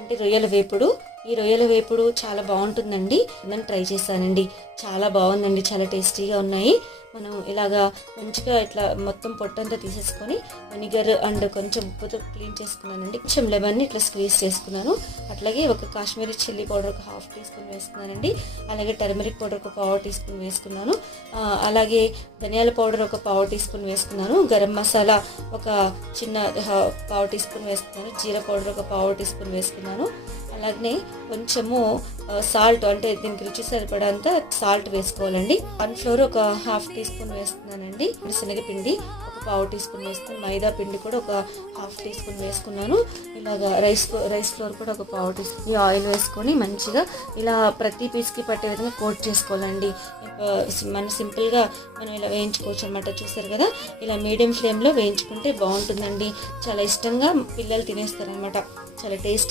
అంటే రొయ్యల వేపుడు. ఈ రొయ్యల వేపుడు చాలా బాగుంటుందండి. నేను ట్రై చేశానండి, చాలా బాగుందండి, చాలా టేస్టీగా ఉన్నాయి. మనం ఇలాగా మంచిగా ఇట్లా మొత్తం పొట్టంతా తీసేసుకొని వెనిగర్ అండ్ కొంచెం ఉప్పుతో క్లీన్ చేసుకున్నానండి. కొంచెం లెమన్ని ఇట్లా స్క్వీజ్ చేసుకున్నాను. అట్లాగే ఒక కాశ్మీరీ చిల్లీ పౌడర్ ఒక 1/2 టీ స్పూన్ వేసుకున్నానండి. అలాగే టర్మరిక్ పౌడర్ ఒక 1/4 టీ స్పూన్ వేసుకున్నాను. అలాగే ధనియాల పౌడర్ ఒక 1/4 టీ స్పూన్ వేసుకున్నాను. గరం మసాలా ఒక చిన్న 1/4 టీ స్పూన్ వేసుకున్నాను. జీరా పౌడర్ ఒక 1/4 టీ స్పూన్ వేసుకున్నాను. అలాగే కొంచెము సాల్ట్, అంటే దీనికి రుచి సరిపడంత సాల్ట్ వేసుకోవాలండి. కార్న్‌ఫ్లోర్ ఒక 1/2 టీ స్పూన్ వేస్తున్నానండి. శనగపిండి ఒక 1/4 టీ స్పూన్ వేస్తున్నాను. మైదా పిండి కూడా ఒక 1/2 టీ స్పూన్ వేసుకున్నాను. ఇలాగా రైస్ ఫ్లోర్ కూడా ఒక 1/4 టీ స్పూన్. ఈ ఆయిల్ వేసుకొని మంచిగా ఇలా ప్రతి పీస్కి పట్టే విధంగా కోట్ చేసుకోవాలండి. సింపుల్గా మనం ఇలా వేయించుకోవచ్చు అనమాట. చూసారు కదా, ఇలా మీడియం ఫ్లేమ్లో వేయించుకుంటే బాగుంటుందండి. చాలా ఇష్టంగా పిల్లలు తినేస్తారనమాట. చాలా టేస్ట్